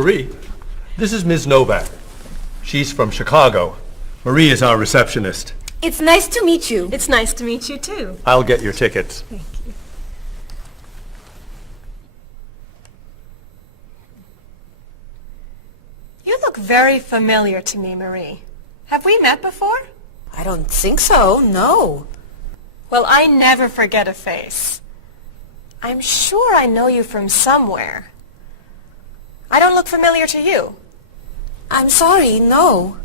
Marie, this is Ms. Novak. She's from Chicago. Marie is our receptionist. It's nice to meet you. It's nice to meet you, too. I'll get your tickets. Thank you. You look very familiar to me, Marie. Have we met before? I don't think so, no. Well, I never forget a face. I'm sure I know you from somewhere. I don't look familiar to you. I'm sorry, no.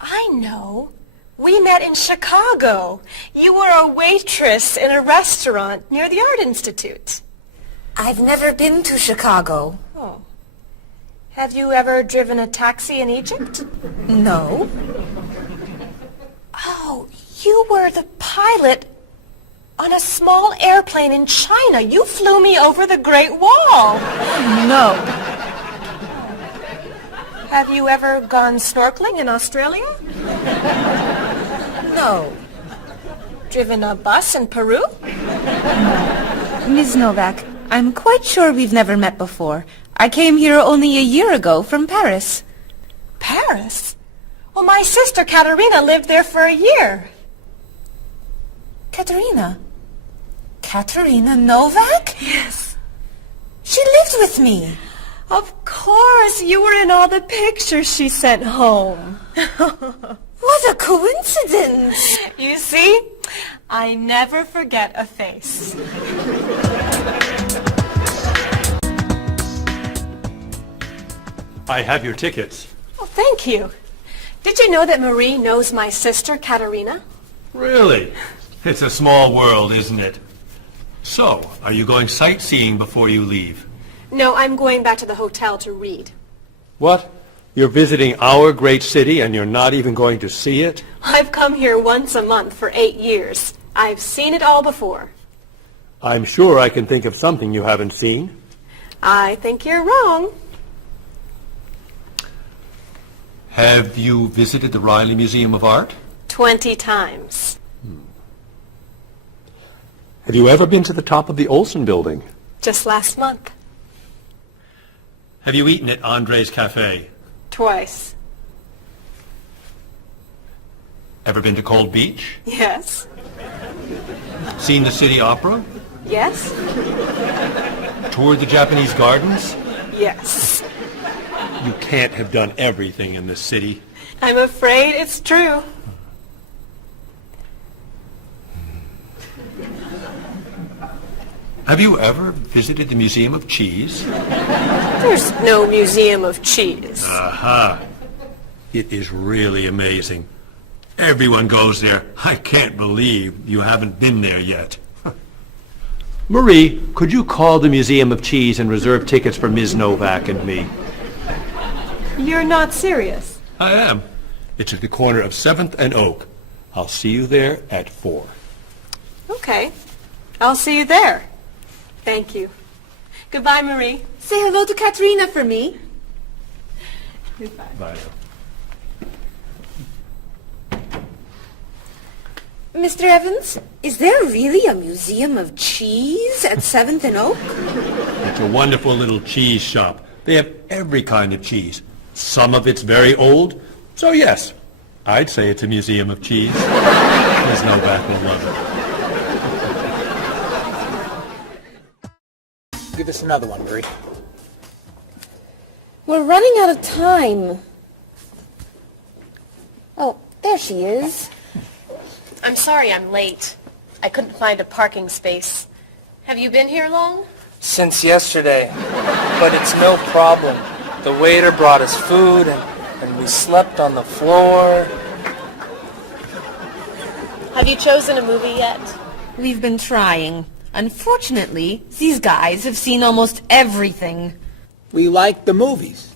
I know. We met in Chicago. You were a waitress in a restaurant near the Art Institute. I've never been to Chicago. Oh. Have you ever driven a taxi in Egypt? No. Oh, you were the pilot on a small airplane in China. You flew me over the Great Wall. No. Have you ever gone snorkeling in Australia? No. Driven a bus in Peru? Ms. Novak, I'm quite sure we've never met before. I came here only a year ago from Paris. Paris? Well, my sister Katerina lived there for a year. Katerina? Katerina Novak? Yes. She lived with me. Of course, you were in all the pictures she sent home. What a coincidence. You see, I never forget a face. I have your tickets. Oh, thank you. Did you know that Marie knows my sister Katerina? Really? It's a small world, isn't it? So, are you going sightseeing before you leave? No, I'm going back to the hotel to read. What? You're visiting our great city and you're not even going to see it? I've come here once a month for 8 years. I've seen it all before. I'm sure I can think of something you haven't seen. I think you're wrong. Have you visited the Riley Museum of Art? 20 times. Have you ever been to the top of the Olson Building? Just last month. Have you eaten at Andre's Cafe? Twice. Ever been to Cold Beach? Yes. Seen the City Opera? Yes. Toured the Japanese gardens? Yes. You can't have done everything in this city. I'm afraid it's true. Have you ever visited the Museum of Cheese? There's no museum of cheese. Aha. It is really amazing. Everyone goes there. I can't believe you haven't been there yet. Marie, could you call the Museum of Cheese and reserve tickets for Ms. Novak and me? You're not serious. I am. It's at the corner of 7th and Oak. I'll see you there at 4. Okay. I'll see you there. Thank you. Goodbye, Marie. Say hello to Katerina for me. Goodbye. Bye. Mr. Evans, is there really a museum of cheese at 7th and Oak? It's a wonderful little cheese shop. They have every kind of cheese. Some of it's very old, so yes, I'd say it's a museum of cheese. Ms. Novak will love it. Give us another one, Marie. We're running out of time. Oh, there she is. I'm sorry I'm late. I couldn't find a parking space. Have you been here long? Since yesterday. But it's no problem. The waiter brought us food and we slept on the floor. Have you chosen a movie yet? We've been trying. Unfortunately, these guys have seen almost everything. We like the movies.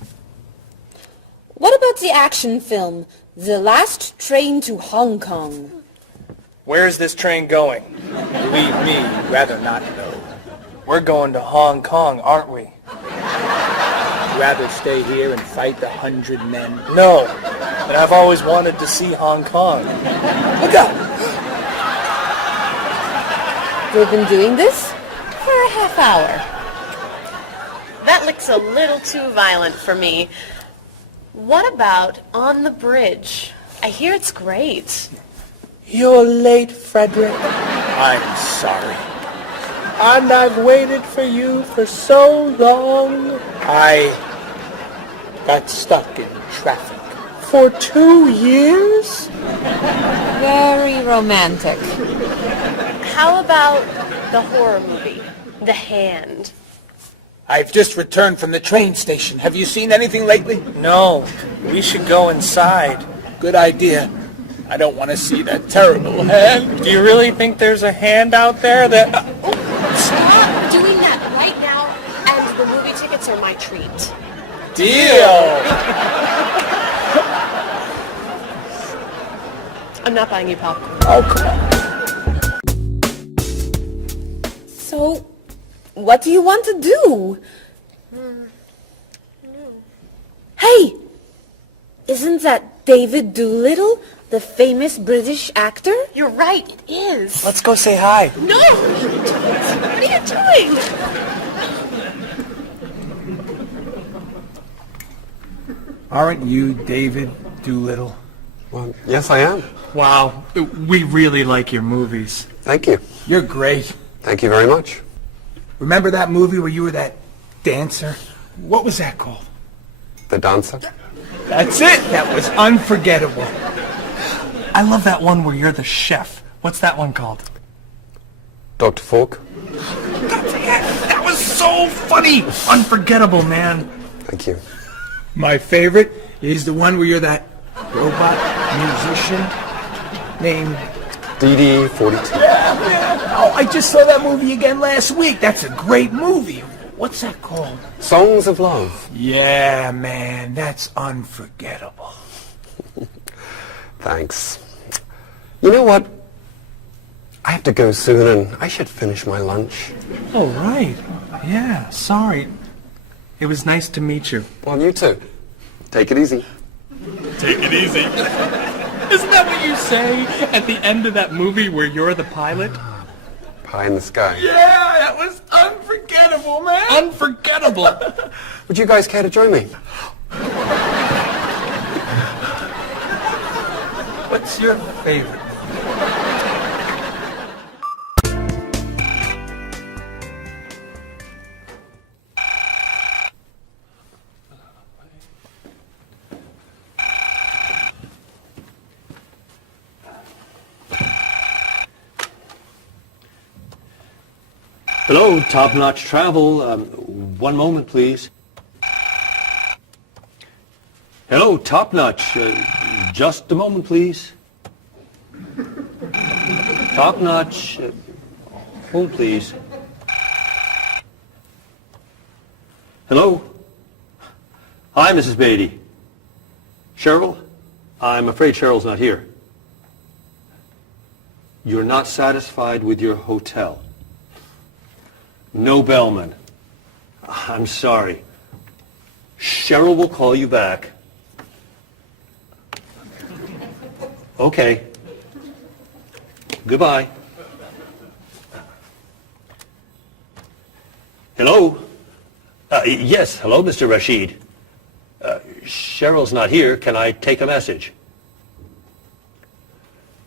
What about the action film, The Last Train to Hong Kong? Where's this train going? Believe me, rather not know. We're going to Hong Kong, aren't we? Rather stay here and fight the 100 men. No, but I've always wanted to see Hong Kong. Look out! We've been doing this for a half hour. That That looks a little too violent for me. What about On the Bridge? I hear it's great. You're late, Frederick. I'm sorry. And I've waited for you for so long. I got stuck in traffic for 2 years. Very romantic. How about the horror movie, The Hand? I've just returned from the train station. Have you seen anything lately? No, we should go inside. Good idea. I don't want to see that terrible hand. Do you really think there's a hand out there that... Stop doing that right now, and the movie tickets are my treat. Deal! I'm not buying you popcorn. Oh, come on. So, what do you want to do? Hey! Isn't that David Doolittle, the famous British actor? You're right, it is. Let's go say hi. No! What are you doing? Aren't you David Doolittle? Well, yes, I am. Wow, we really like your movies. Thank you. You're great. Thank you very much. Remember that movie where you were that dancer? What was that called? The dancer? That's it. That was unforgettable. I love that one where you're the chef. What's that one called? Dr. Falk? That was so funny! Unforgettable, man. Thank you. My favorite is the one where you're that robot musician named... DD-42. Oh, I just saw that movie again last week. That's a great movie. What's that called? Songs of Love. Yeah, man, that's unforgettable. Thanks. You know what? I have to go soon and I should finish my lunch. Oh, right. Yeah, sorry. It was nice to meet you. Well, you too. Take it easy. Take it easy. Isn't that what you say at the end of that movie where you're the pilot? Pie in the sky. Yeah, that was unforgettable, man. Unforgettable. Would you guys care to join me? What's your favorite? Hello, top-notch travel. One moment, please. Hello, top-notch. Just a moment, please. Top-notch. Hold, please. Hello? Hi, Mrs. Beatty. Cheryl? I'm afraid Cheryl's not here. You're not satisfied with your hotel? No bellman. I'm sorry. Cheryl will call you back. Okay. Goodbye. Hello? Yes, hello, Mr. Rashid. Cheryl's not here. Can I take a message?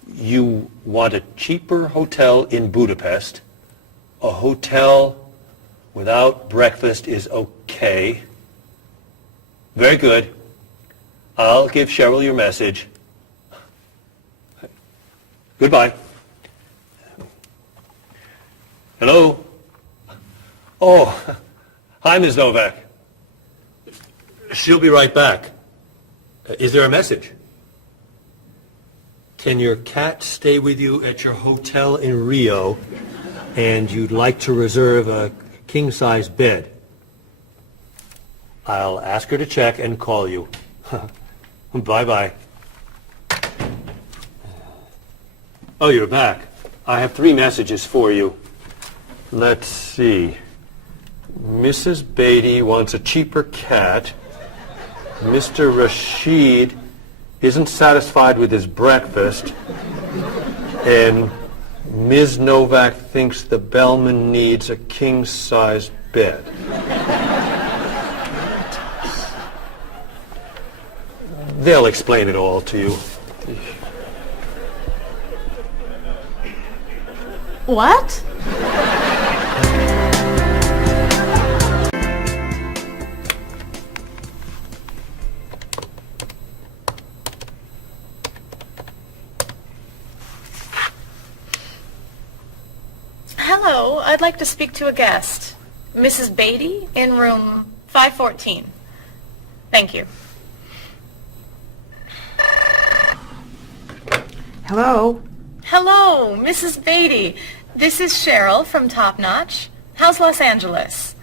You want a cheaper hotel in Budapest? A hotel without breakfast is okay. Very good. I'll give Cheryl your message. Goodbye. Hello? Oh, hi, Ms. Novak. She'll be right back. Is there a message? Can your cat stay with you at your hotel in Rio, and you'd like to reserve a king-size bed? I'll ask her to check and call you. Bye-bye. Oh, you're back. I have 3 messages for you. Let's see. Mrs. Beatty wants a cheaper cat. Mr. Rashid isn't satisfied with his breakfast. And Ms. Novak thinks the bellman needs a king-size bed. They'll explain it all to you. What? Hello, I'd like to speak to a guest. Mrs. Beatty in room 514. Thank you. Hello? Hello, Mrs. Beatty. This is Cheryl from Top Notch. How's Los Angeles?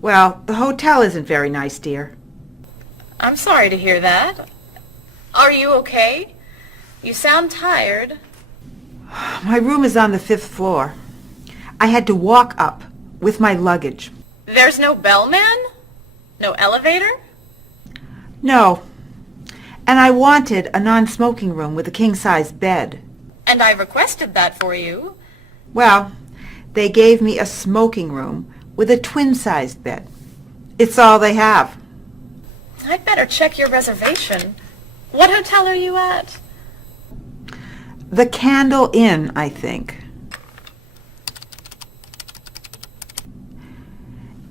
Well, the hotel isn't very nice, dear. I'm sorry to hear that. Are you okay? You sound tired. My room is on the 5th floor. I had to walk up with my luggage. There's no bellman? No elevator? No. And I wanted a non-smoking room with a king-size bed. And I requested that for you. Well, they gave me a smoking room with a twin-sized bed. It's all they have. I'd better check your reservation. What hotel are you at? The Candle Inn, I think.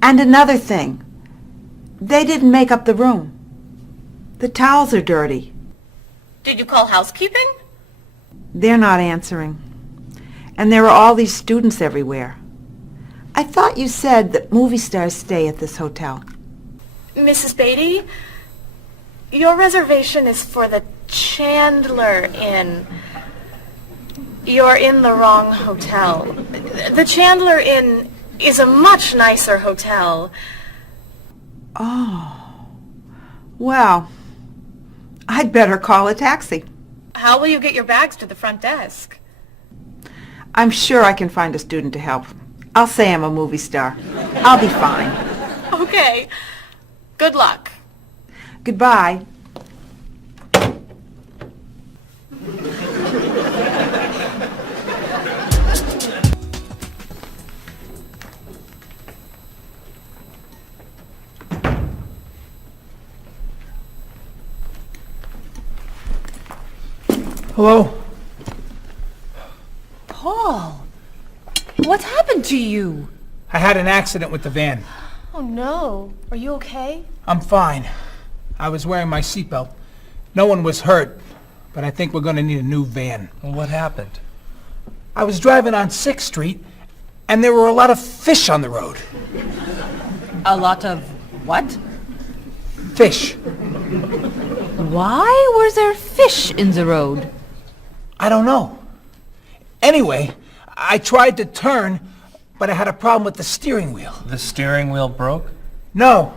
And another thing. They didn't make up the room. The towels are dirty. Did you call housekeeping? They're not answering. And there are all these students everywhere. I thought you said that movie stars stay at this hotel. Mrs. Beatty, your reservation is for the Chandler Inn. You're in the wrong hotel. The Chandler Inn is a much nicer hotel. Oh. Well, I'd better call a taxi. How will you get your bags to the front desk? I'm sure I can find a student to help. I'll say I'm a movie star. I'll be fine. Okay. Good luck. Goodbye. Hello? Paul, what's happened to you? I had an accident with the van. Oh no. Are you okay? I'm fine. I was wearing my seatbelt. No one was hurt, but I think we're going to need a new van. What happened? I was driving on 6th Street, and there were a lot of fish on the road. A lot of what? Fish. Why were there fish in the road? I don't know. Anyway, I tried to turn, but I had a problem with the steering wheel. The steering wheel broke? No.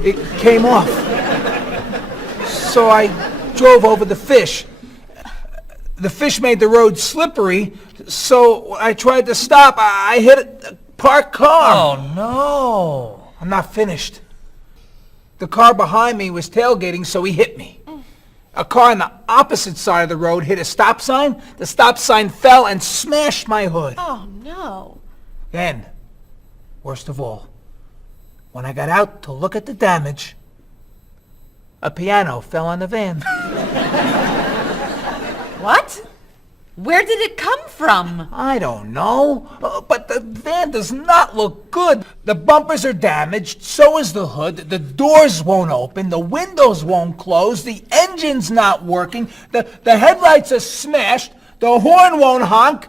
It came off. So I drove over the fish. The fish made the road slippery, so when I tried to stop, I hit a parked car. Oh, no. I'm not finished. The car behind me was tailgating, so he hit me. A car on the opposite side of the road hit a stop sign. The stop sign fell and smashed my hood. Oh no. Then, worst of all, when I got out to look at the damage, a piano fell on the van. What? Where did it come from? I don't know, but the van does not look good. The bumpers are damaged, so is the hood, the doors won't open, the windows won't close, the engine's not working, the headlights are smashed, the horn won't honk,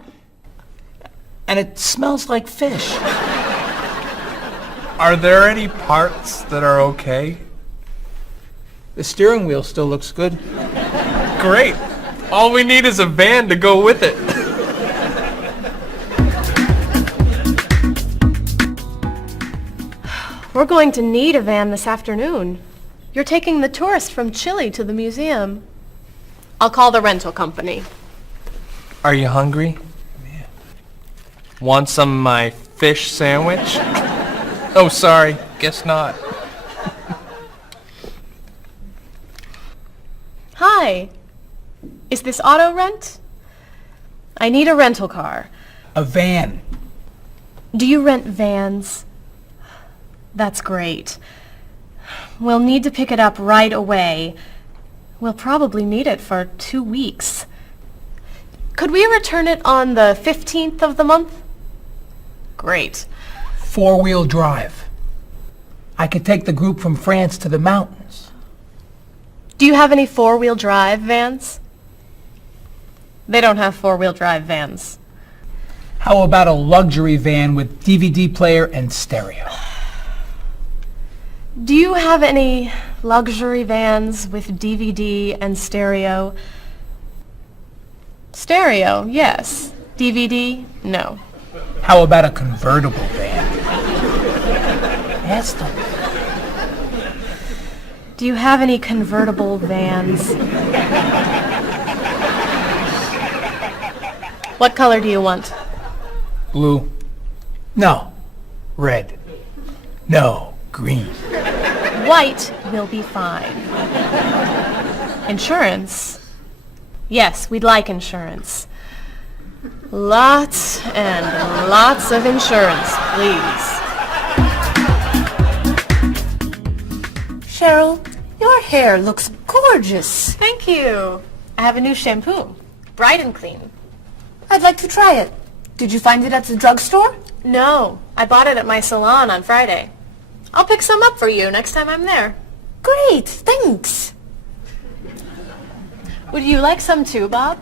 and it smells like fish. Are there any parts that are okay? The steering wheel still looks good. Great. All we need is a van to go with it. We're going to need a van this afternoon. You're taking the tourist from Chile to the museum. I'll call the rental company. Are you hungry? Yeah. Want some of my fish sandwich? Oh, sorry. Guess not. Hi. Is this auto rent? I need a rental car. A van. Do you rent vans? That's great. We'll need to pick it up right away. We'll probably need it for 2 weeks. Could we return it on the 15th of the month? Great. 4-wheel drive. I could take the group from France to the mountains. Do you have any 4-wheel drive vans? They don't have 4-wheel drive vans. How about a luxury van with DVD player and stereo? Do you have any luxury vans with DVD and stereo? Stereo, yes. DVD, no. How about a convertible van? Ask them. Do you have any convertible vans? What color do you want? Blue. No. Red. No. Green. White will be fine. Insurance? Yes, we'd like insurance. Lots and lots of insurance, please. Cheryl, your hair looks gorgeous. Thank you. I have a new shampoo. Bright and clean. I'd like to try it. Did you find it at the drugstore? No, I bought it at my salon on Friday. I'll pick some up for you next time I'm there. Great, thanks. Would you like some too, Bob?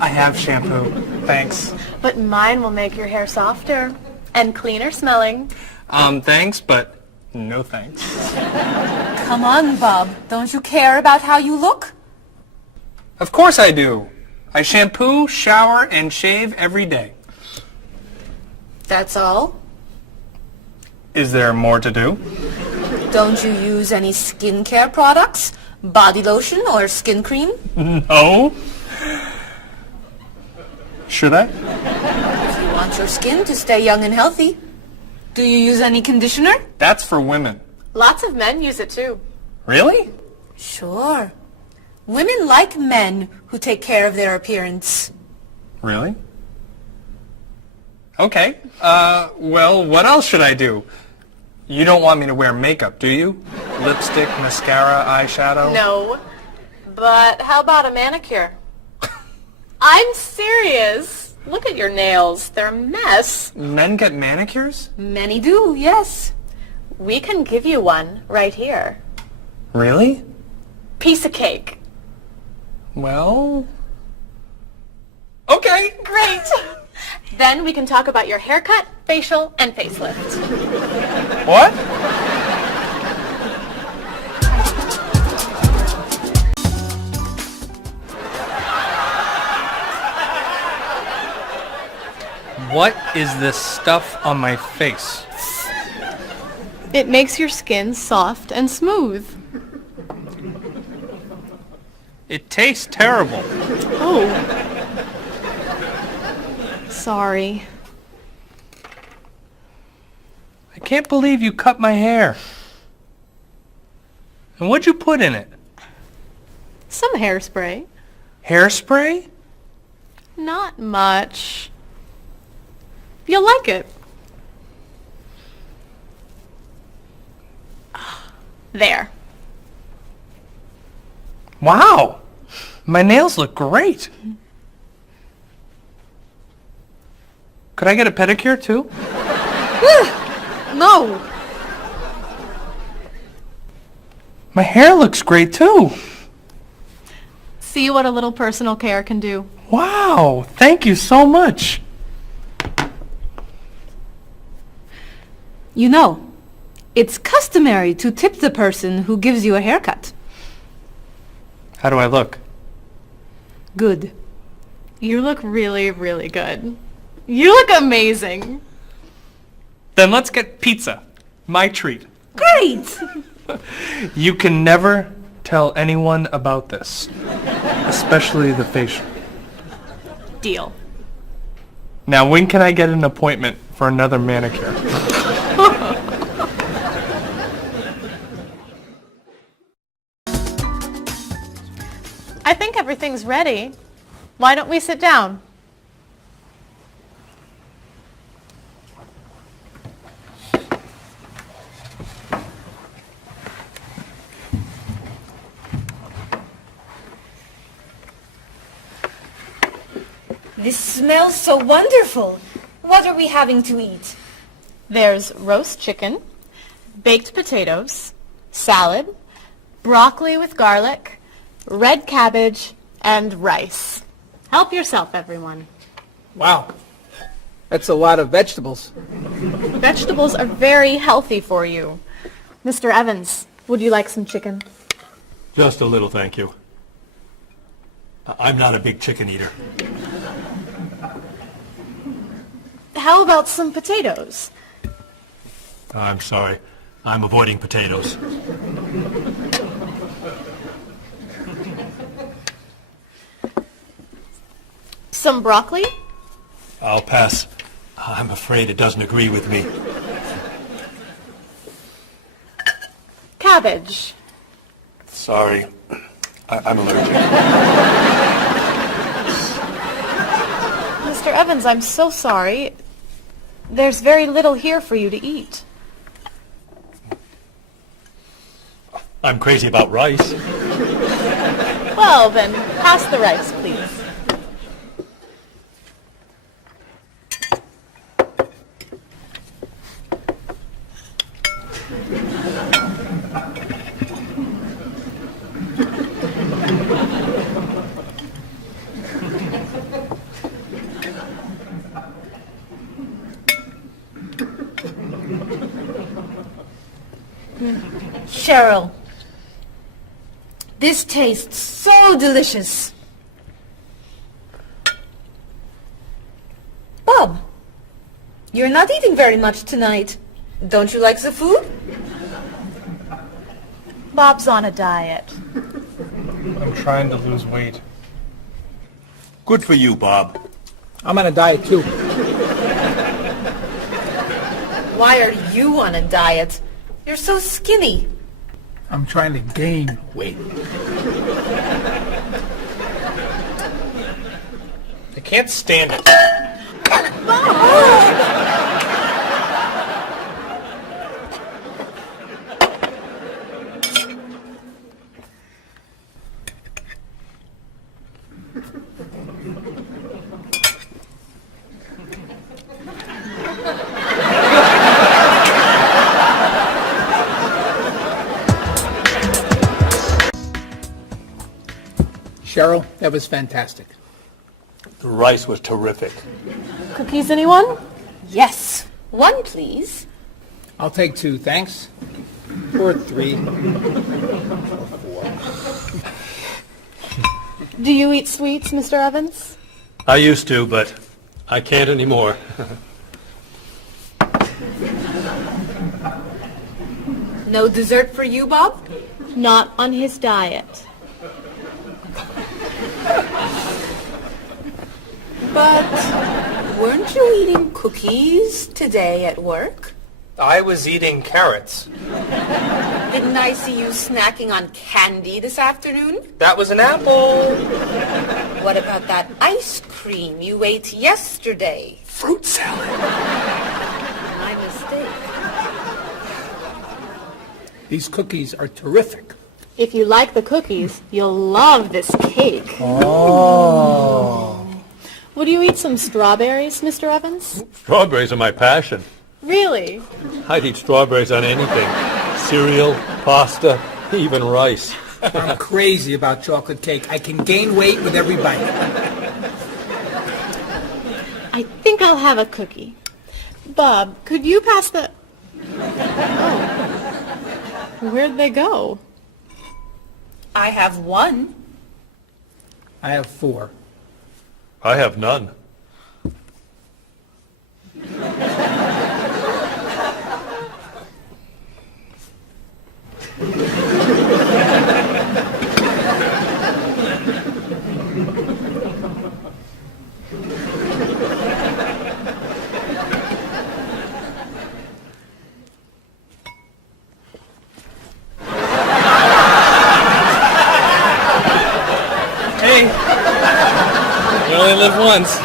I have shampoo. Thanks. But mine will make your hair softer and cleaner smelling. Thanks, but no thanks. Come on, Bob. Don't you care about how you look? Of course I do. I shampoo, shower, and shave every day. That's all? Is there more to do? Don't you use any skincare products? Body lotion or skin cream? No. Should I? If you want your skin to stay young and healthy. Do you use any conditioner? That's for women. Lots of men use it too. Really? Sure. Women like men who take care of their appearance. Really? Okay. Well, what else should I do? You don't want me to wear makeup, do you? Lipstick, mascara, eyeshadow? No. But how about a manicure? I'm serious. Look at your nails. They're a mess. Men get manicures? Many do, yes. We can give you one right here. Really? Piece of cake. Well... Okay. Great. Then we can talk about your haircut, facial, and facelift. What? What is this stuff on my face? It makes your skin soft and smooth. It tastes terrible. Oh. Sorry. I can't believe you cut my hair. And what'd you put in it? Some hairspray. Hairspray? Not much. You'll like it. There. Wow! My nails look great. Could I get a pedicure too? No. My hair looks great too. See what a little personal care can do. Wow! Thank you so much. You know, it's customary to tip the person who gives you a haircut. How do I look? Good. You look really, really good. You look amazing. Then let's get pizza. My treat. Great! You can never tell anyone about this. Especially the facial. Deal. Now when can I get an appointment for another manicure? I think everything's ready. Why don't we sit down? This smells so wonderful. What are we having to eat? There's roast chicken, baked potatoes, salad, broccoli with garlic, red cabbage, and rice. Help yourself, everyone. Wow. That's a lot of vegetables. Vegetables are very healthy for you. Mr. Evans, would you like some chicken? Just a little, thank you. I'm not a big chicken eater. How about some potatoes? I'm sorry. I'm avoiding potatoes. Some broccoli? I'll pass. I'm afraid it doesn't agree with me. Cabbage. Sorry. I'm allergic. Mr. Evans, I'm so sorry. There's very little here for you to eat. I'm crazy about rice. Well, then, pass the rice, please. Cheryl, this tastes so delicious. Bob, you're not eating very much tonight. Don't you like the food? Bob's on a diet. I'm trying to lose weight. Good for you, Bob. I'm on a diet too. Why are you on a diet? You're so skinny. I'm trying to gain weight. I can't stand it. Cheryl, that was fantastic. The rice was terrific. Cookies, anyone? Yes. One, please. I'll take 2, thanks. Or 3. Or 4. Do you eat sweets, Mr. Evans? I used to, but I can't anymore. No dessert for you, Bob? Not on his diet. But weren't you eating cookies today at work? I was eating carrots. Didn't I see you snacking on candy this afternoon? That was an apple. What about that ice cream you ate yesterday? Fruit salad. My mistake. These cookies are terrific. If you like the cookies, you'll love this cake. Oh. Would you eat some strawberries, Mr. Evans? Strawberries are my passion. Really? I'd eat strawberries on anything. Cereal, pasta, even rice. I'm crazy about chocolate cake. I can gain weight with every bite. I think I'll have a cookie. Bob, could you pass the... Oh. Where'd they go? I have one. I have 4. I have none. Hey, you only live once.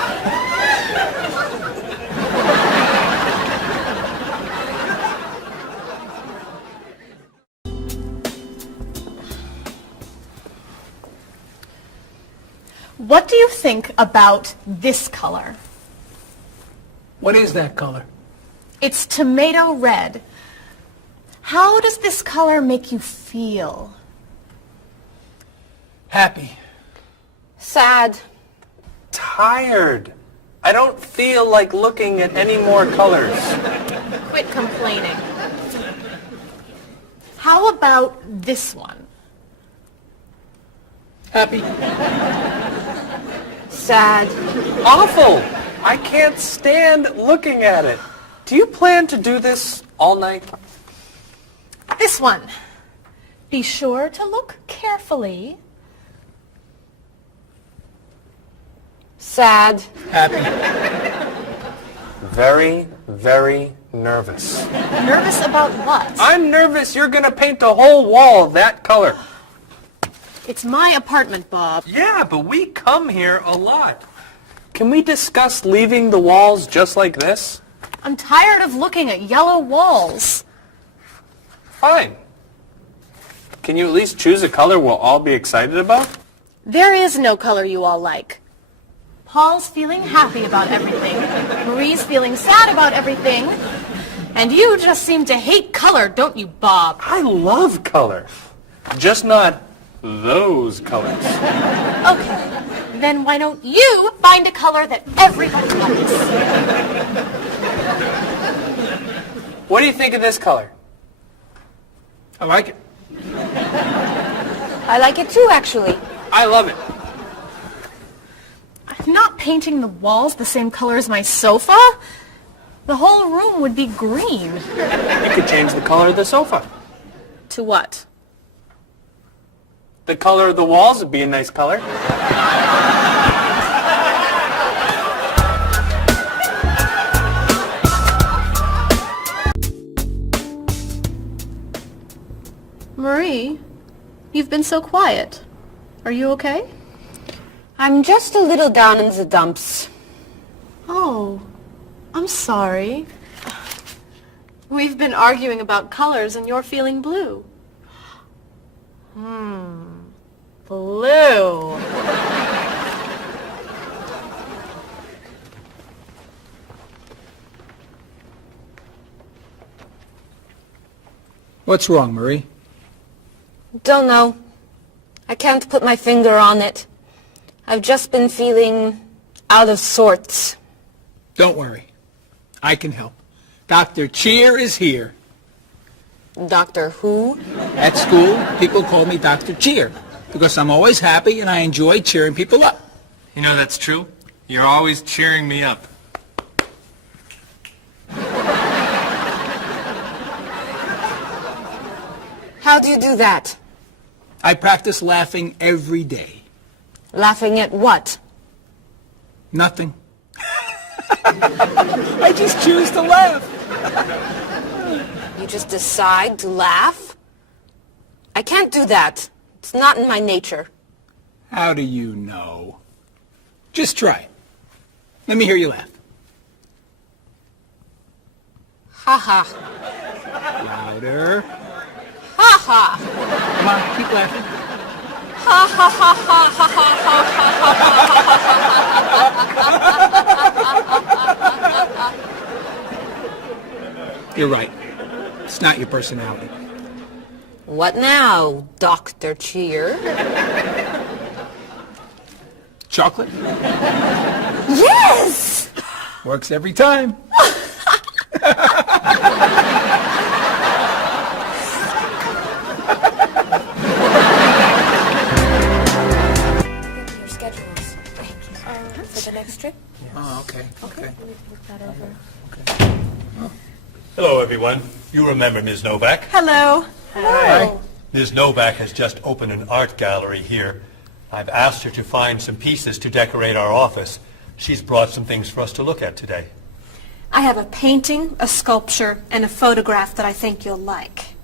What do you think about this color? What is that color? It's tomato red. How does this color make you feel? Happy. Sad. Tired. I don't feel like looking at any more colors. Quit complaining. How about this one? Happy. Sad. Awful. I can't stand looking at it. Do you plan to do this all night? This one. Be sure to look carefully. Sad. Happy. Very, very nervous. Nervous about what? I'm nervous you're gonna paint the whole wall that color. It's my apartment, Bob. Yeah, but we come here a lot. Can we discuss leaving the walls just like this? I'm tired of looking at yellow walls. Fine. Can you at least choose a color we'll all be excited about? There is no color you all like. Paul's feeling happy about everything. Marie's feeling sad about everything. And you just seem to hate color, don't you, Bob? I love color. Just not those colors. Okay, then why don't you find a color that everybody likes? What do you think of this color? I like it. I like it too, actually. I love it. I'm not painting the walls the same color as my sofa. The whole room would be green. You could change the color of the sofa. To what? The color of the walls would be a nice color. Marie, you've been so quiet. Are you okay? I'm just a little down in the dumps. Oh, I'm sorry. We've been arguing about colors and you're feeling blue. Blue. What's wrong, Marie? Don't know. I can't put my finger on it. I've just been feeling out of sorts. Don't worry. I can help. Dr. Cheer is here. Doctor who? At school, people call me Dr. Cheer because I'm always happy and I enjoy cheering people up. You know that's true. You're always cheering me up. How do you do that? I practice laughing every day. Laughing at what? Nothing. I just choose to laugh. You just decide to laugh? I can't do that. It's not in my nature. How do you know? Just try. Let me hear you laugh. Ha ha. Louder. Ha ha. Come on, keep laughing. Ha ha ha ha ha ha ha. You're right. It's not your personality. What now, Dr. Cheer? Chocolate? Yes! Works every time. Your schedules. For the next trip? Oh, okay. Okay. Look that over. Hello, everyone. You remember Ms. Novak? Hello. Hello. Ms. Novak has just opened an art gallery here. I've asked her to find some pieces to decorate our office. She's brought some things for us to look at today. I have a painting, a sculpture, and a photograph that I think you'll like.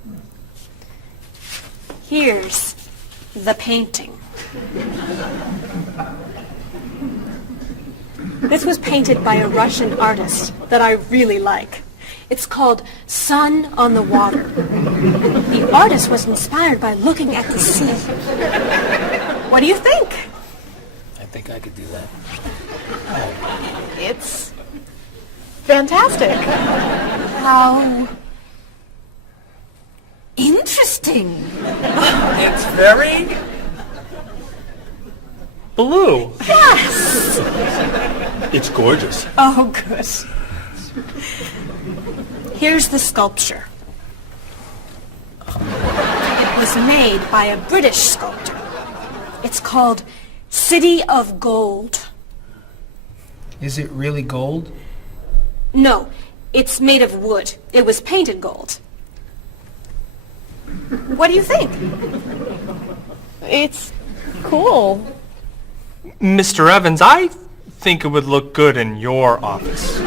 Here's the painting. This was painted by a Russian artist that I really like. It's called Sun on the Water. The artist was inspired by looking at the sea. What do you think? I think think I could do that. It's fantastic. How interesting. It's very blue. Yes. It's gorgeous. Oh, good. Here's the sculpture. It was made by a British sculptor. It's called City of Gold. Is it really gold? No, it's made of wood. It was painted gold. What do you think? It's cool. Mr. Evans, I think it would look good in your office.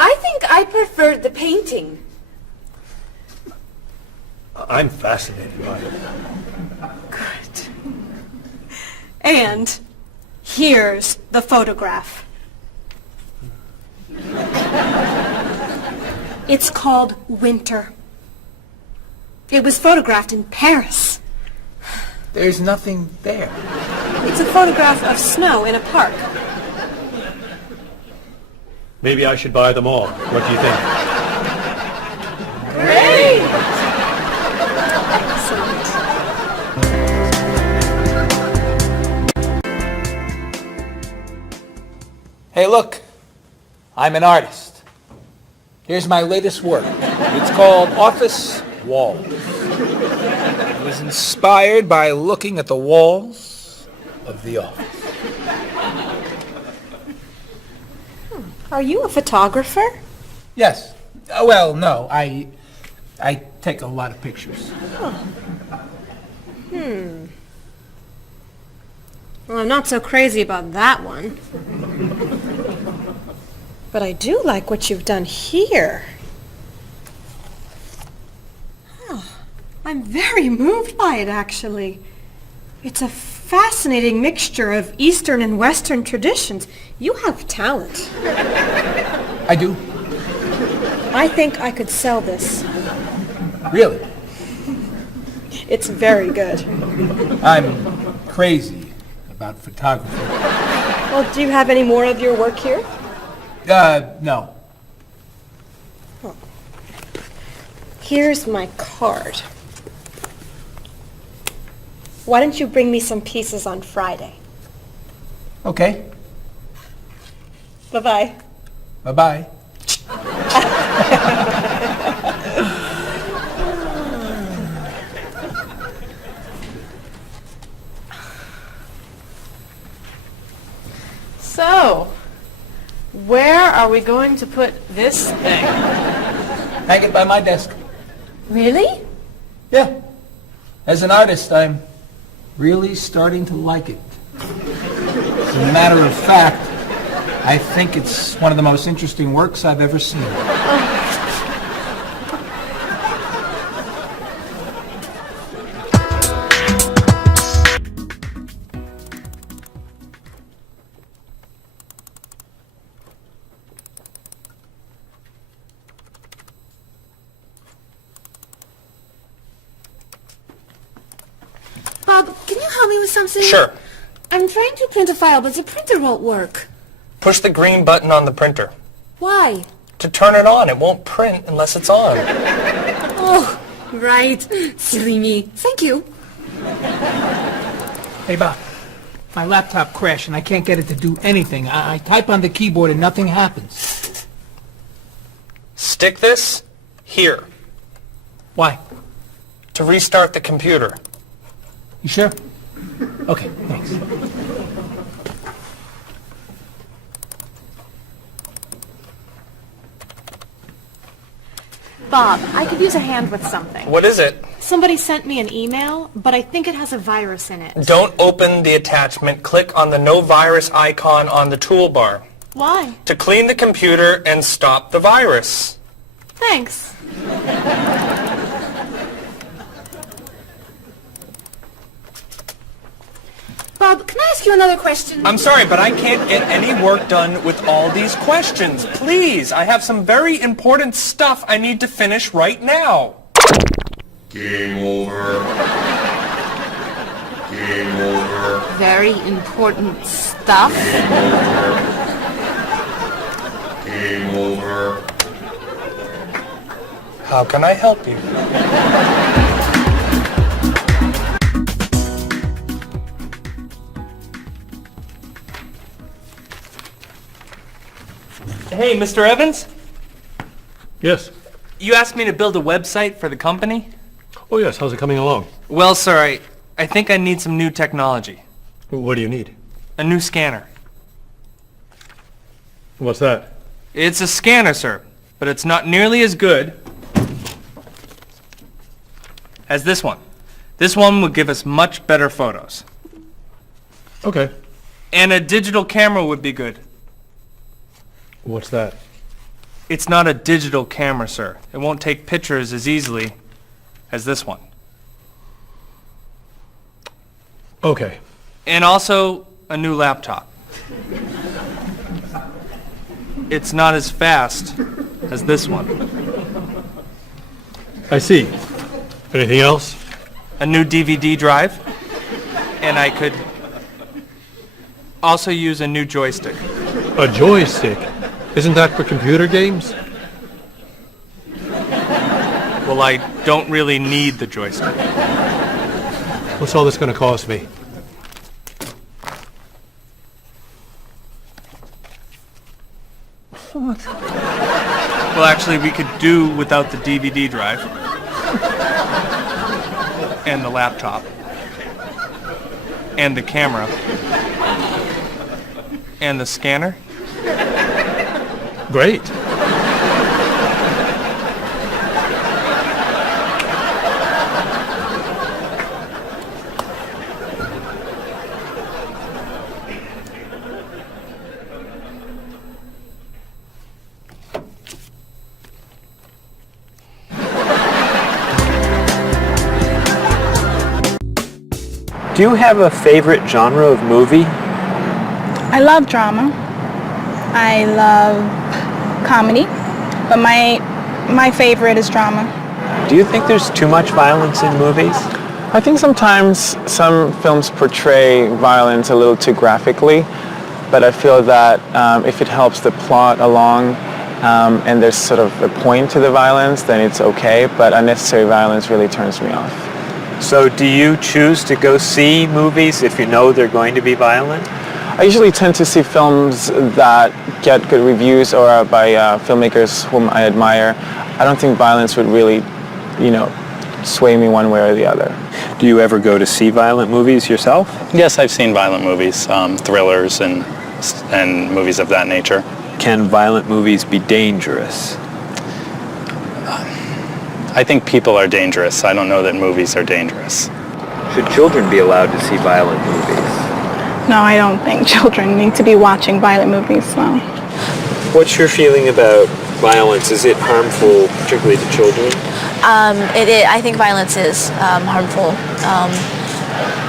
I think I preferred the painting. I'm fascinated by it. Good. And here's the photograph. It's called Winter. It was photographed in Paris. There's nothing there. It's a photograph of snow in a park. Maybe I should buy them all. What do you think? Great! Hey, look. I'm an artist. Here's my latest work. It's called Office Walls. It was inspired by looking at the walls of the office. Are you a photographer? Yes. Well, no. I take a lot of pictures. Well, I'm not so crazy about that one. But I do like what you've done here. Oh, I'm very moved by it, actually. It's a fascinating mixture of Eastern and Western traditions. You have talent. I do. I think I could sell this. Really. It's very good. I'm crazy about photography. Well, do you have any more of your work here? No. Here's my card. Why don't you bring me some pieces on Friday? Okay. Bye-bye. Bye-bye. So, where are we going to put this thing? Hang it by my desk. Really? Yeah. As an artist, I'm really starting to like it. As a matter of fact, I think it's one of the most interesting works I've ever seen. Bob, can you help me with something? Sure. I'm trying to print a file, but the printer won't work. Push the green button on the printer. Why? To turn it on. It won't print unless it's on. Oh, right. Silly me. Thank you. Hey, Bob. My laptop crashed and I can't get it to do anything. I type on the keyboard and nothing happens. Stick this here Why? to restart the computer. You sure? Okay, thanks. Bob, I could use a hand with something. What is it? Somebody sent me an email, but I think it has a virus in it. Don't open the attachment. Click on the no virus icon on the toolbar Why? to clean the computer and stop the virus. Thanks. Bob, can I ask you another question? I'm sorry, but I can't get any work done with all these questions. Please, I have some very important stuff I need to finish right now. Game over. Game over. very important stuff? Game over. How can I help you? Hey, Mr. Evans? Yes. You asked me to build a website for the company? Oh, yes. How's it coming along? Well, sir, I think I need some new technology. What do you need? A new scanner. What's that? It's a scanner, sir, but it's not nearly as good as this one. This one would give us much better photos. Okay. And a digital camera would be good. What's that? It's not a digital camera, sir. It won't take pictures as easily as this one. Okay. And also a new laptop. It's not as fast as this one. I see. Anything else? A new DVD drive. And I could also use a new joystick. A joystick? Isn't that for computer games? Well, I don't really need the joystick. What's all this going to cost me? Well, actually, we could do without the DVD drive. And the laptop. And the camera. And the scanner. Great. Do you have a favorite genre of movie? I love drama. I love comedy, but my favorite is drama. Do you think there's too much violence in movies? I think sometimes some films portray violence a little too graphically, but I feel that if it helps the plot along and there's sort of a point to the violence, then it's okay, but unnecessary violence really turns me off. So do you choose to go see movies if you know they're going to be violent? I usually tend to see films that get good reviews or are by filmmakers whom I admire. I don't think violence would really, sway me one way or the other. Do you ever go to see violent movies yourself? Yes, I've seen violent movies, thrillers and movies of that nature. Can violent movies be dangerous? I think people are dangerous. I don't know that movies are dangerous. Should children be allowed to see violent movies? No, I don't think children need to be watching violent movies, no. What's your feeling about violence? Is it harmful, particularly to children? I think violence is harmful,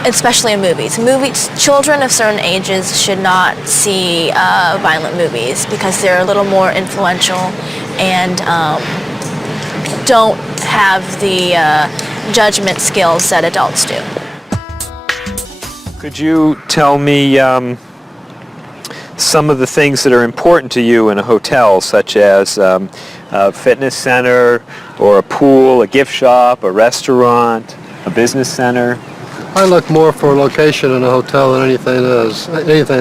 especially in movies. Children of certain ages should not see violent movies because they're a little more influential and don't have the judgment skills that adults do. Could you tell me some of the things that are important to you in a hotel, such as a fitness center or a pool, a gift shop, a restaurant, a business center? I look more for a location in a hotel than anything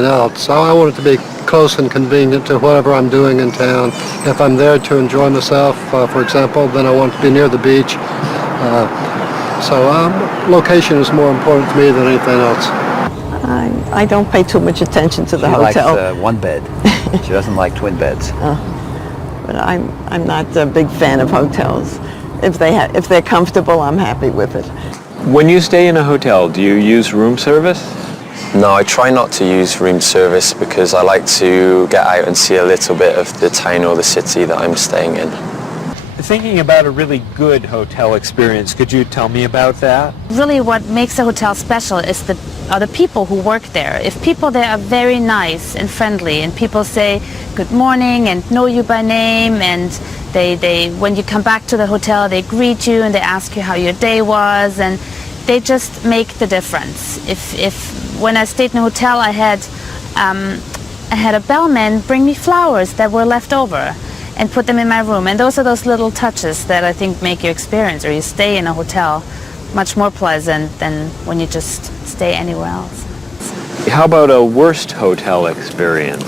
else. I want it to be close and convenient to whatever I'm doing in town. If I'm there to enjoy myself, for example, then I want to be near the beach. Location is more important to me than anything else. I don't pay too much attention to the hotel. She likes one bed. She doesn't like twin beds. But I'm not a big fan of hotels. If they're comfortable, I'm happy with it. When you stay in a hotel, do you use room service? No, I try not to use room service because I like to get out and see a little bit of the town or the city that I'm staying in. Thinking about a really good hotel experience, could you tell me about that? Really what makes a hotel special is are the people who work there. If people there are very nice and friendly and people say good morning and know you by name and they when you come back to the hotel they greet you and they ask you how your day was and they just make the difference. If when I stayed in a hotel, I had a bellman bring me flowers that were left over and put them in my room. And those are those little touches that I think make your experience, or you stay in a hotel, much more pleasant than when you just stay anywhere else. How about a worst hotel experience?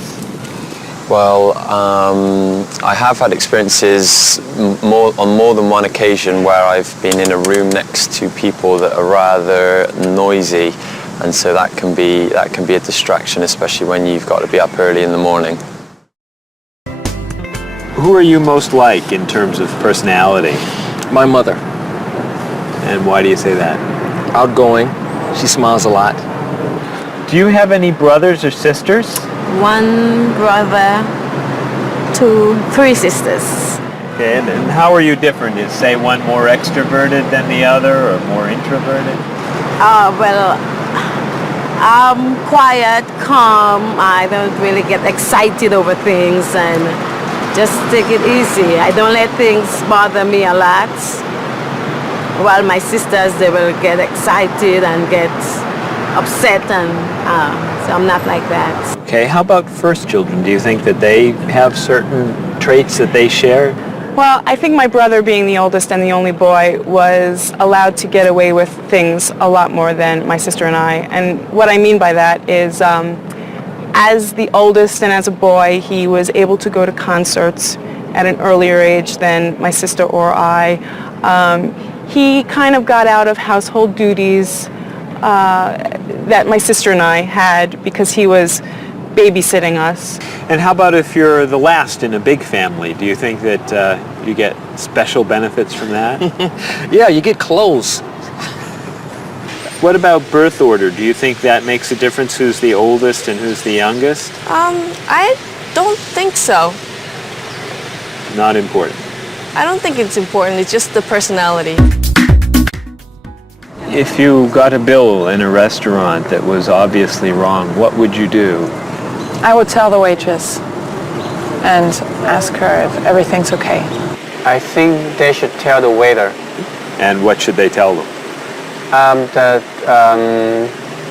Well, I have had experiences on more than one occasion where I've been in a room next to people that are rather noisy, and so that can be a distraction, especially when you've got to be up early in the morning. Who are you most like in terms of personality? My mother. And why do you say that? Outgoing. She smiles a lot. Do you have any brothers or sisters? One brother, 3 sisters. Okay, and how are you different? Is, say, one more extroverted than the other, or more introverted? Well, I'm quiet, calm. I don't really get excited over things and just take it easy. I don't let things bother me a lot. While my sisters, they will get excited and get upset, and so I'm not like that. Okay, how about first children? Do you think that they have certain traits that they share? Well, I think my brother, being the oldest and the only boy, was allowed to get away with things a lot more than my sister and I. And what I mean by that is, as the oldest and as a boy, he was able to go to concerts at an earlier age than my sister or I. He kind of got out of household duties that my sister and I had because he was babysitting us. And how about if you're the last in a big family? Do you think that you get special benefits from that? Yeah, you get clothes. What about birth order? Do you think that makes a difference, who's the oldest and who's the youngest? I don't think so. Not important. I don't think it's important. It's just the personality. If you got a bill in a restaurant that was obviously wrong, what would you do? I would tell the waitress and ask her if everything's okay. I think they should tell the waiter. And what should they tell them? That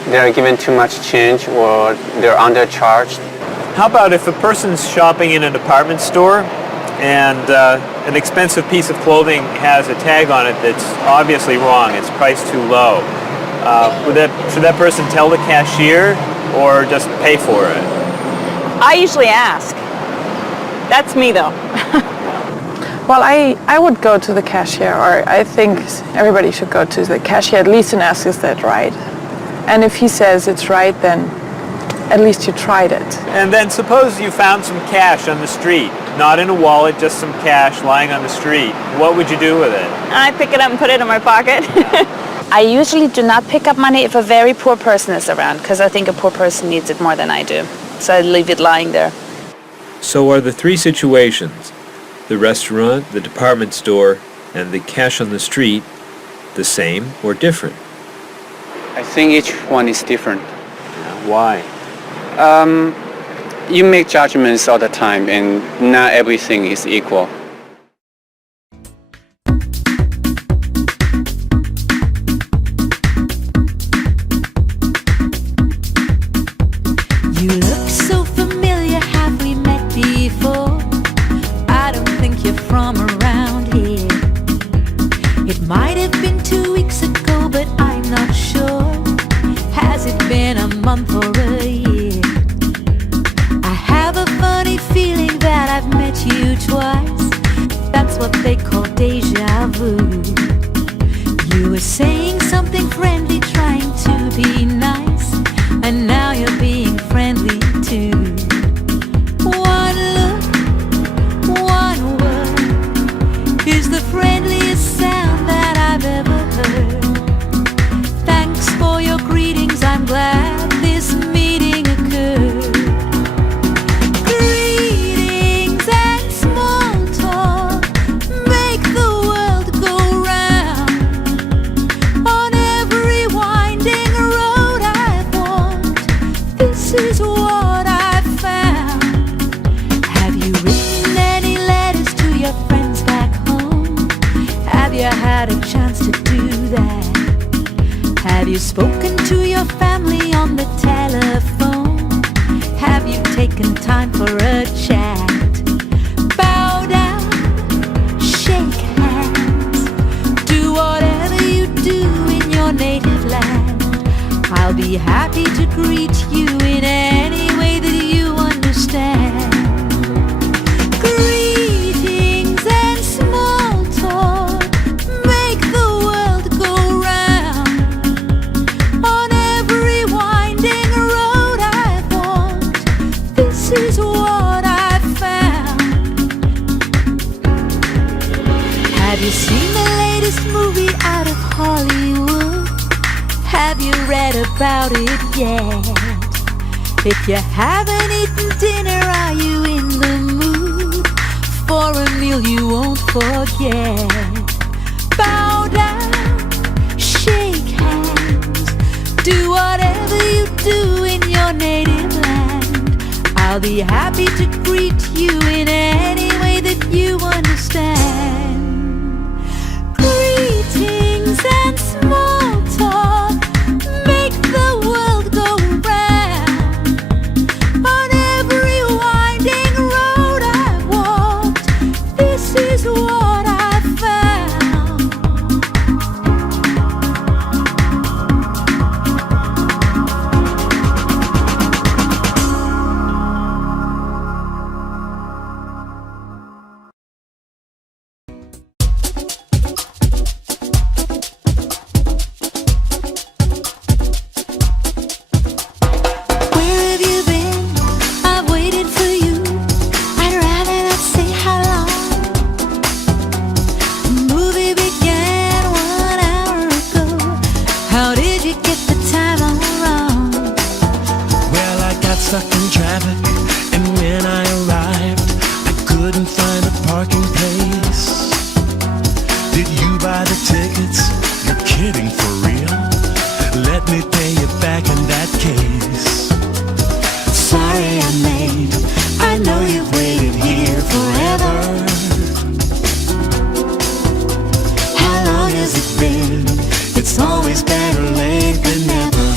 they're given too much change or they're undercharged. How about if a person's shopping in a department store and an expensive piece of clothing has a tag on it that's obviously wrong, it's priced too low. Should that person tell the cashier or just pay for it? I usually ask. That's me though. Well, I would go to the cashier, or I think everybody should go to the cashier at least and ask, is that right? And if he says it's right, then at least you tried it. And then suppose you found some cash on the street, not in a wallet, just some cash lying on the street. What would you do with it? I pick it up and put it in my pocket. I usually do not pick up money if a very poor person is around, because I think a poor person needs it more than I do. So I leave it lying there. So are the 3 situations, the restaurant, the department store, and the cash on the street, the same or different? I think each one is different. Why? You make judgments all the time and not everything is equal. You look so familiar, have we met before? I don't think you're from around here. It might have been 2 weeks ago, but I'm not sure. Has it been a month or a year? I have a funny feeling that I've met you twice. That's what they call deja vu. You were saying something friendly, trying to be nice, and now you're being friendly too. One look, one word is the friendliest sound that I've ever heard. Thanks for your greetings, I'm glad this meeting occurred. Greetings and small talk make the world go round. On every winding road I've walked, this is what I've found. Have you written any letters to your friends back home? Have you had a chance to do that? you spoken to your family on the telephone? Have you taken time for a chat? Bow down, shake hands, do whatever you do in your native land. I'll be happy to greet you in any way that you understand. Greetings and small talk make the world go round. On every winding road I've walked, this is what I've found. Have you seen the latest movie out of Hollywood? Have you read about it yet? If you haven't eaten dinner, are you in the mood for a meal you won't forget? Bow down, shake hands, do whatever you do in your native land. I'll be happy to greet you in any way that you understand. Greetings and small talk make the world go round. On every winding road I've walked, this is what I've found. Where have you been? I've waited for you. I'd rather not say how long. The movie began 1 hour ago. How did you get the time all wrong? Well, I got stuck in traffic, and when I arrived, I couldn't find a parking place. Did you buy the tickets? You're kidding, for real? Let me pay you back in that case. Sorry I'm late. I know you've waited here forever. How long has it been? It's always better late than never.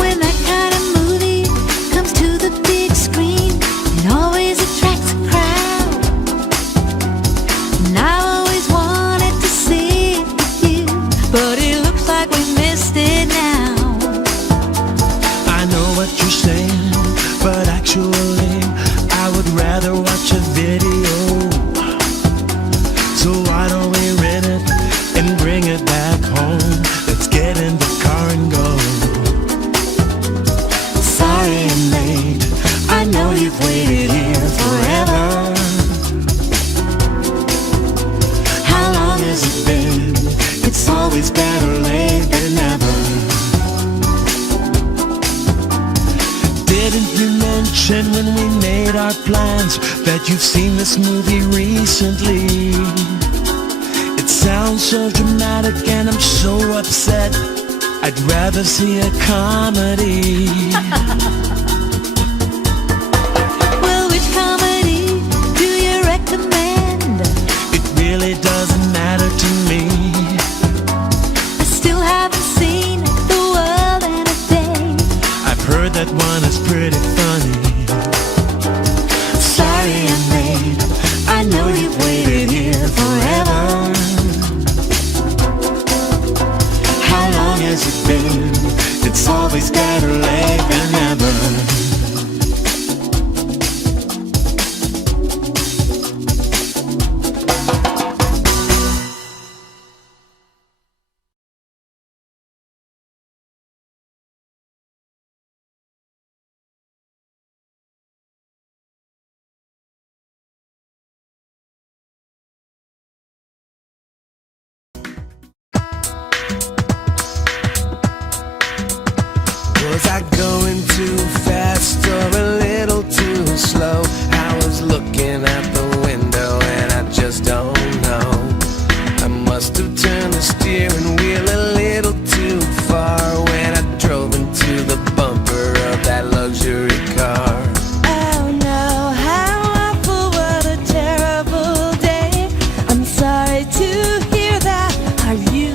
When that kind of movie comes to the big screen, it always attracts a crowd. And I always wanted to see it with you, but it looks like we missed it now. I know what you're saying, but actually, I would rather watch a video. So why don't we rent it and bring it back home? Let's get in the car and go. Sorry I'm late. I know you've waited here forever. How long has it been? It's always better late than never. Didn't you mention when we made our plans that you've seen this movie recently? It sounds so dramatic and I'm so upset. I'd rather see a comedy. Well, which comedy do you recommend? It really doesn't matter to me. I still haven't seen The World in a Day. I've heard that one is pretty funny. Sorry I'm late. I know you've waited here forever. How long has it been? It's always better late than never. Was I going too fast or a little too slow? I was looking out the window and I just don't know. I must have turned the steering wheel a little too far when I drove into the bumper of that luxury car. Oh no, how awful, what a terrible day. I'm sorry to hear that. Are you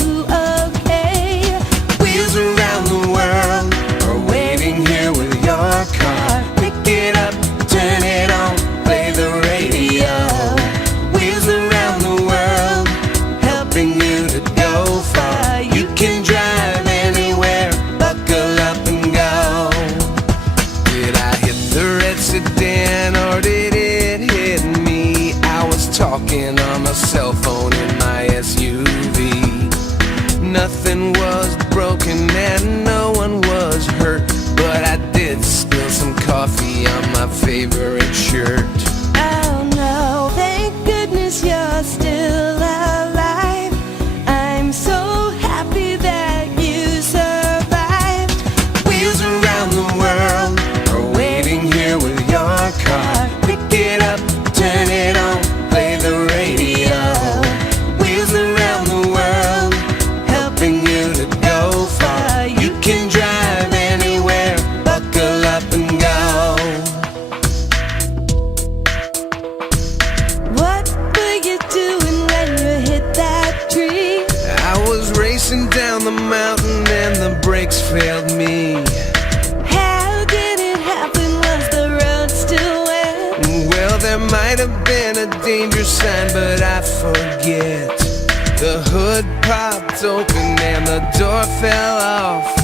failed me. How did it happen? Was the road still wet? Well, there might have been a danger sign, but I forget. The hood popped open and the door fell off.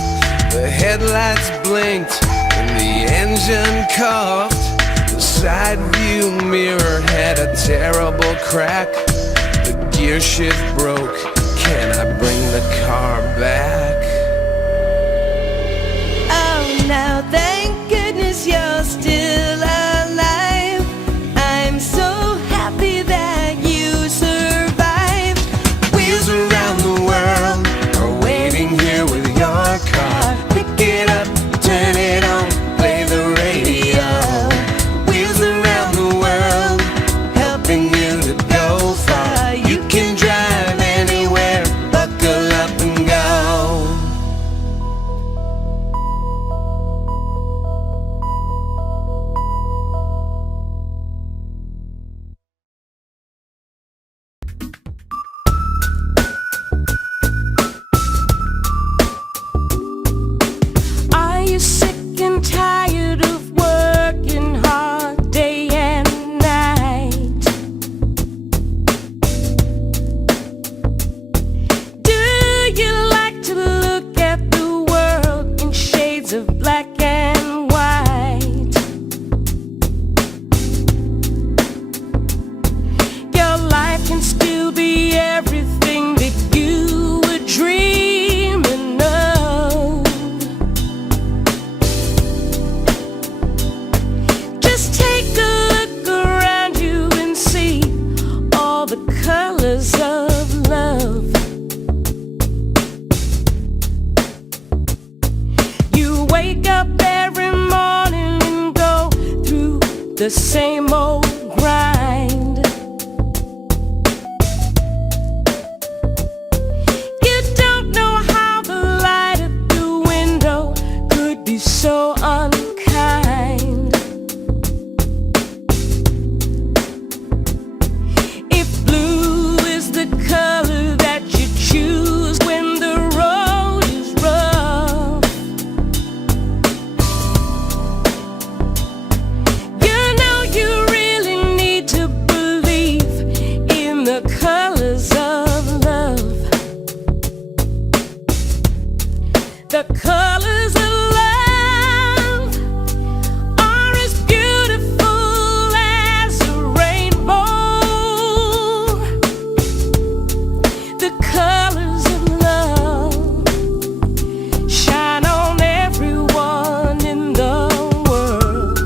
The headlights blinked and the engine coughed. The side view mirror had a terrible crack. The gear shift broke. Can I bring the car back? Oh no, thank goodness you're still alive. I'm so happy that you survived. Wheels around the world are waiting here with your car. Pick it up, turn it on, play the radio. Wheels around the world, helping you to go far. You can drive anywhere, buckle up and go. Are you sick and tired of working hard day and night? Do you like to look at the world in shades of black and white? Your life can still be everything that you were dreaming of. Just take a look around you and see all the colors of love. You wake up every morning and go through the same old grind. You don't know how the light at the window could be so unkind. If blue is the color that you choose when the road is rough, you know you really need to believe in the colors of love. The colors of love are as beautiful as a rainbow. The colors of love shine on everyone in the world.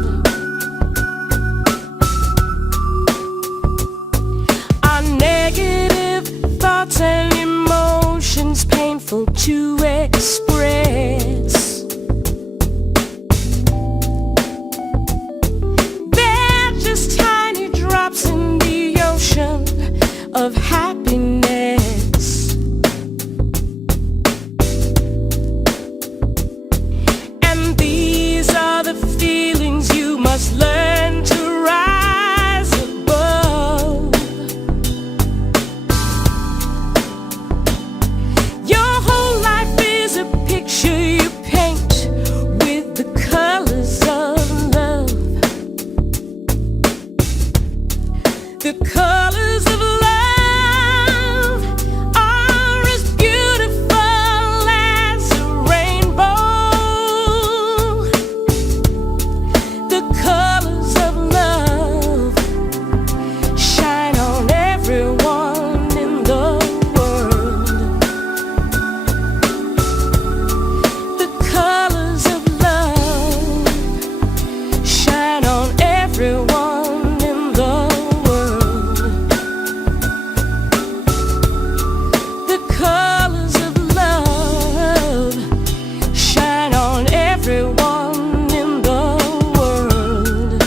Our negative thoughts and emotions painful to express. They're just tiny drops in the ocean of happiness. And these are the feelings you must learn to rise above. Your whole life is a picture you paint with the colors of love. The colors of love are as beautiful as a rainbow. The colors of love shine on everyone in the world. The colors of love shine on everyone in the world. The colors of love shine on everyone in the world.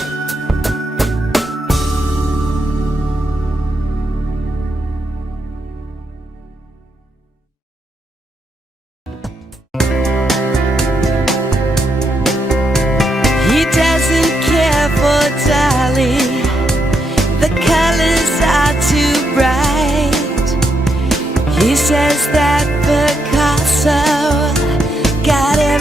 He doesn't care for Dolly. The colors are too bright. He says that Picasso got it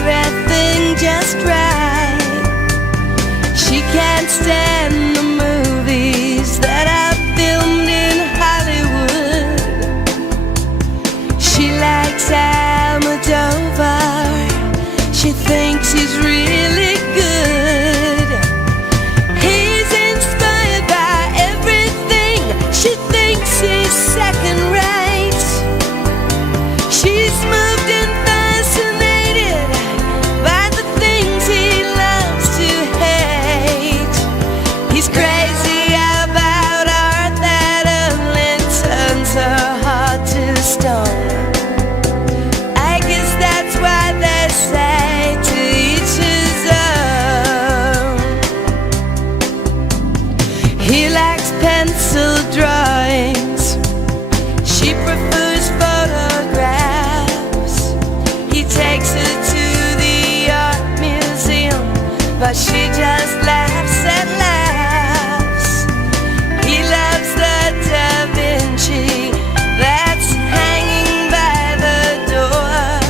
but she just laughs and laughs. He loves the Da Vinci that's hanging by the door.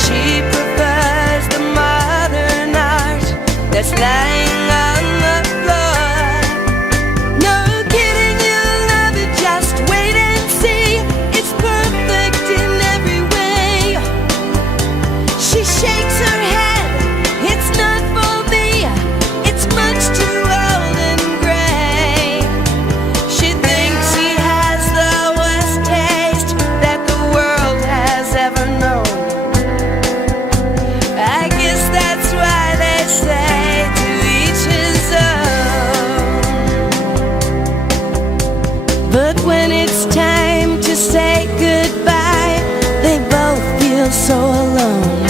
She prefers the modern art that's lying on the floor. No kidding, you'll love it, just wait and see. It's perfect in every way. She shakes her head, it's not for me, it's much too old and gray. She thinks he has the worst taste that the world has ever known. I guess that's why they say to each his own. But when it's time to say goodbye, they both feel so alone.